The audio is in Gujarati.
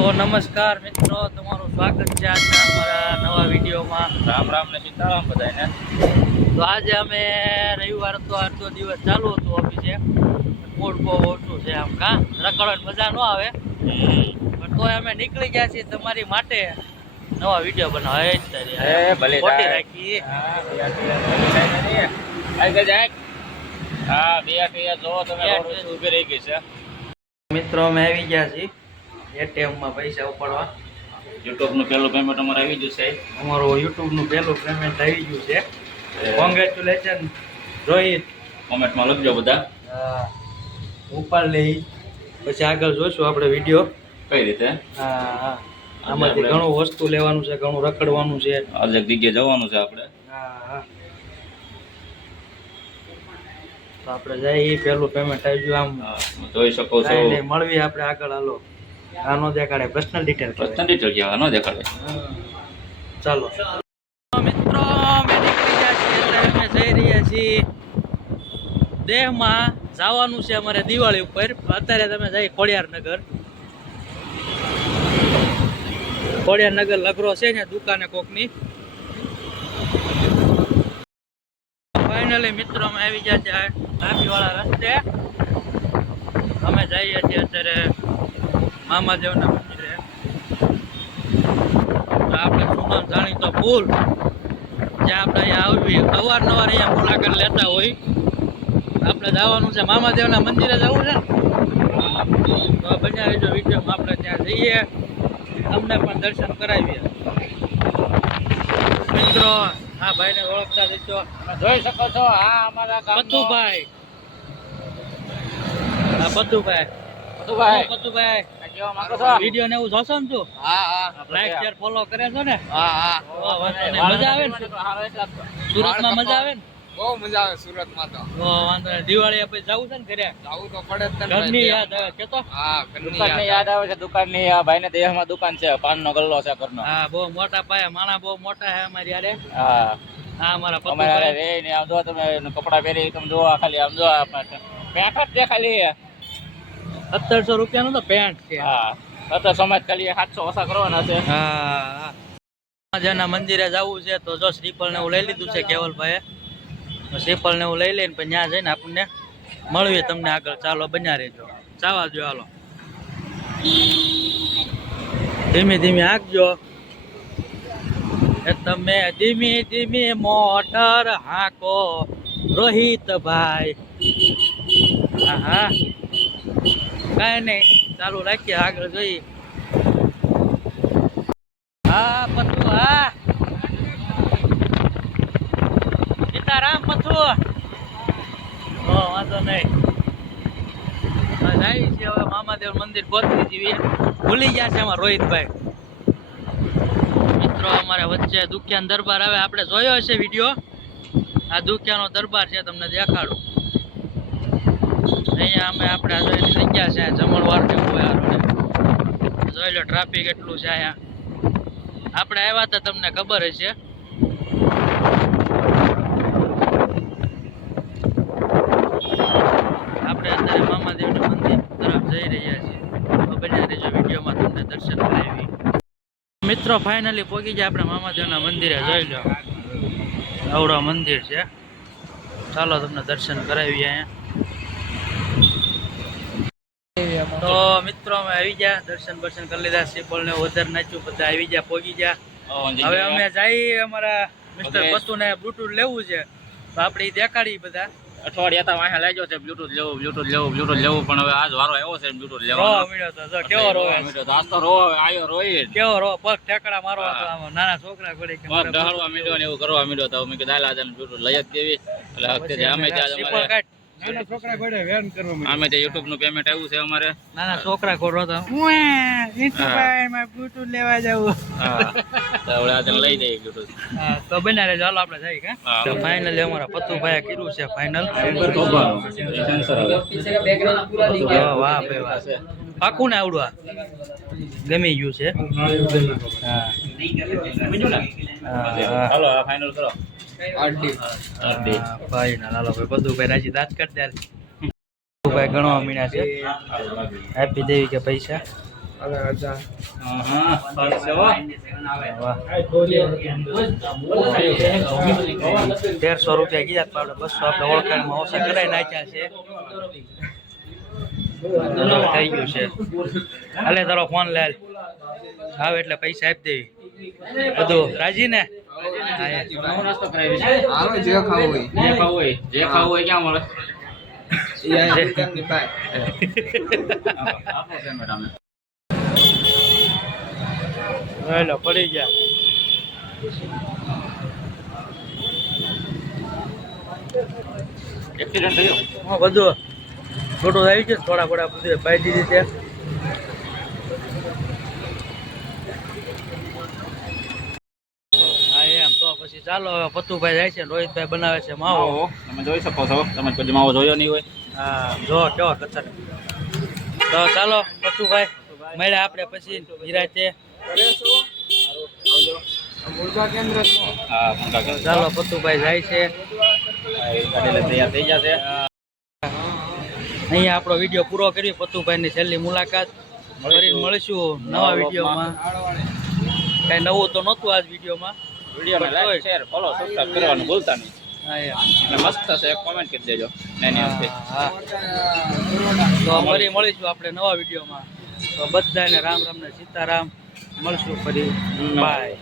તો નમસ્કાર મિત્રો, તમારું સ્વાગત છે આજના અમારા નવા વિડીયોમાં. રામ રામ ને સીતારામ બધાને. તો આજે અમે રવિવાર તો અડધો દિવસ ચાલુ હતું ઓફિસે. મૂડ બહુ ઓછું છે, આમ કા રખડવાની મજા ન આવે, પણ તોય અમે નીકળી ગયા છીએ તમારી માટે નવા વિડીયો બનાવવા. રાખી મિત્રો અમે આવી ગયા છીએ ATM માં પૈસા ઉપાડવા. યુટ્યુબ નું પહેલું પેમેન્ટ અમારે આવી ગયું છે. અમારું યુટ્યુબ નું પહેલું પેમેન્ટ આવી ગયું છે. કોંગ્રેચ્યુલેશન રોહિત. કોમેન્ટમાં લખજો બધા. ઉપાડ લઈ પછી આગળ જોઈશું આપણે વિડીયો કઈ રીતે. હા, આમાંથી ઘણું વસ્તુ લેવાનું છે, ઘણું રખડવાનું છે, અલગ જગ્યાએ જવાનું છે આપણે. હા, તો આપણે જઈએ. પહેલું પેમેન્ટ આવી ગયું. આમ જોઈ શકો છો. મળવી આપણે આગળ. હાલો, આનો દેખાડે પર્સનલ ડિટેલ કહેવાય, નો દેખાડે. ચાલો મિત્રો, અમે નીકળી ગયા છીએ. અમે જઈ રહ્યા છીએ દેહમાં. જવાનું છે અમારે દિવાળી ઉપર. અત્યારે તમે જઈ ખોડિયારનગર લગરો છે ને દુકાને કોકની. ફાઇનલી મિત્રો અમે આવી ગયા છે ડાબીવાળા રસ્તે. અમે જઈએ છીએ અત્યારે મામાદેવના મંદિરે. આપણે સુમન જાણીતો પુલ, જ્યાં આપણે અહીંયા આવી અવારનવાર અહીંયા મુલાકાત લેતા હોય. આપણે જવાનું છે મામાદેવના મંદિરે જવું છે. તો બન્યા રહેજો વિડીયોમાં. આપણે ત્યાં જઈએ, તમને પણ દર્શન કરાવીએ. મિત્રો, આ ભાઈને ઓળખતા જશો, જોઈ શકો છો. આ અમારા પતુભાઈ. હા, પતુભાઈ. વિડીયો ને એવું જોશો ને તું? લાઈક શેર ફોલો કરે છો ને? મજા આવે ને સુરતમાં? મજા આવે ને? બહુ મજા આવે સુરતમાં તો. વાંધો નહીં. દિવાળી પછી જવું છે ને ઘરે? જવું તો પડે જ ને. ઘરની યાદ આવે કે તો? હા, ઘરની દુકાનની યાદ આવે છે. દુકાનની આ ભાઈને દેહમાં દુકાન છે, પાનનો ગલ્લો છે ઘરનો. હા, બહુ મોટા પાયા માણા, બહુ મોટા છે અમારી યારે. હા, હા, અમારા અમારે રે ને આમ જો તમે કપડા પહેરી તમે જો ખાલી આમ જો પેન્ટ જ છે ખાલી 1700 રૂપિયાનું તો પેન્ટ છે. હા, અત્યારે સમાજ ખાલી 700 ઓછા કરવાના છે. હા, જેના મંદિરે જવું છે તો જો શ્રીફળ ને એવું લઈ લીધું છે કેવલભાઈએ. શ્રીફળ ને એવું લઈ લઈને પછી ત્યાં જઈને આપણને મળીએ તમને આગળ. ચાલો બન્યા રહેજો. ચાવા જો. હાલો, ધીમે ધીમે આગજો. તમે ધીમી ધીમી મોટર હાકો રોહિતભાઈ. હા, કાંઈ નહીં, ચાલુ રાખીએ, આગળ જોઈએ. હા પથુ, હા સીતારામ પથુ. વાંધો નહીં. જાય છે હવે મામાદેવ મંદિર પહોંચી જઈએ. ભૂલી ગયા છે એમાં રોહિતભાઈ. મિત્રો, અમારે વચ્ચે દુખ્યાનો દરબાર આવે. આપણે જોયો હશે વિડીયો. આ દુખ્યાનો દરબાર છે, તમને દેખાડું. અહીંયા આપણે જોઈ જગ્યા છે, જમણવાર ને એવું હોય. જોઈ લો ટ્રાફિક એટલું છે અહીંયા. આપણે આવ્યા હતા, તમને ખબર હશે. આપણે અત્યારે મામાદેવના મંદિર તરફ જઈ રહ્યા છીએ. બન્યા રહેજો વિડીયોમાં, તમને દર્શન કરાવી. મિત્રો, ફાઇનલી પહોંચી ગયા આપણે મામાદેવના મંદિરે. જોઈ લો આવડો મંદિર છે. ચાલો તમને દર્શન કરાવીએ અહીંયા. તો મિત્રો, અમે આવી ગયા, દર્શન બર્શન કરી લીધા. શ્રીફળ ને વધારે નાચ્યું, બધા આવી ગયા, પહોંચી ગયા. હવે અમે જઈએ અમારા મિસ્ટર પતુ ને બ્લૂટૂથ લેવું છે, તો આપણે ઈ દેખાડી. બધા અઠવાડિયા તો વાહે લાગ્યો છે બ્લૂટૂથ લેવું પણ હવે આજ વારો આવ્યો છે બ્લૂટૂથ લેવાનો. કેવો રોવે આજ તો રોવે આવ્યો રોહિત. કેવો રો પગ ઠેકડા મારવા તો નાના છોકરા ઘડી પગ ઢહળવા માંડ્યો ને એવું કરવા માંડ્યો. તો મેં કીધું હાલ બ્લૂટૂથ લઈ જ દેવી. એટલે વખતે અમે ત્યાં અમે તે યુટ્યુબ નું પેમેન્ટ આવ્યું છે અમારે. નાના છોકરા ઘોડો તો બ્લૂટૂથ લેવા જવું. લઈ જઈએ બ્લૂટૂથ. તો બના રહેજો. હાલો આપણે જઈએ. તો ફાઇનલી અમારા પતુભાઈ કર્યું છે ફાઇનલ. વાહ ભાઈ વાહ, પાકું ને આવડવા ગમી ગયું છે. હાલો ફાઇનલ કરો. ભાઈ ના લાલો ભાઈ પતુભાઈ રાજી દાંત કરી દે. પતુભાઈ ગણવા મીણા છે. આપી દેવી કે પૈસા 1000 હા પાડશે હો. 1300 રૂપિયા કીધા આપણે 200 આપણે ઓળખાણમાં ઓછા કરાવી નાખ્યા છે. થઈ ગયું છે. હાલે તારો ફોન લાલ આવે એટલે પૈસા આપી દેવી. બધું રાજી ને? નવો નાસ્તો કરાવી છે. હાલો જે ખાવું હોય જે ખાવું હોય ક્યાં મળે? ઈ આ દુકાનની પાસે આપો છે મેડમ. હેલો પડી ગયા. એક્સિડન્ટ થયો. હા બધું ફોટો આવી છે થોડા બધું પાઈ દીધી છે. હા એમ તો પછી ચાલો હવે પતુભાઈ જાય છે, રોહિતભાઈ બનાવે છે માવો. તમે જોઈ શકો છો. તમે કદી માવો જોયો નહીં હોય. હા જો કેવો કચર. તો ચાલો પતુભાઈ મળ્યા આપણે પછી નિરાંતે. મુર્ગા કેન્દ્ર છે. હા ફોનકા કરો. ચાલો પતુભાઈ જાય છે. ગાડી તૈયાર થઈ જશે. અહીંયા આપણો વિડીયો પૂરો કરી. પતુભાઈની છેલ્લી મુલાકાત. ફરી મળીશું નવા વિડીયોમાં. કઈ નવું તો નહોતું આજ વિડીયોમાં. વિડીયોને લાઈક શેર ફોલો સબસ્ક્રાઇબ કરવાનું ભૂલતા નહીં. હા એમ. અને મસ્ત છે એક કોમેન્ટ કરી દેજો નાની હસ્તી. હા તો ફરી મળીશું આપણે નવા વિડીયોમાં. તો બધાને રામ રામ ને સીતારામ. મળશું ફરી. બાય.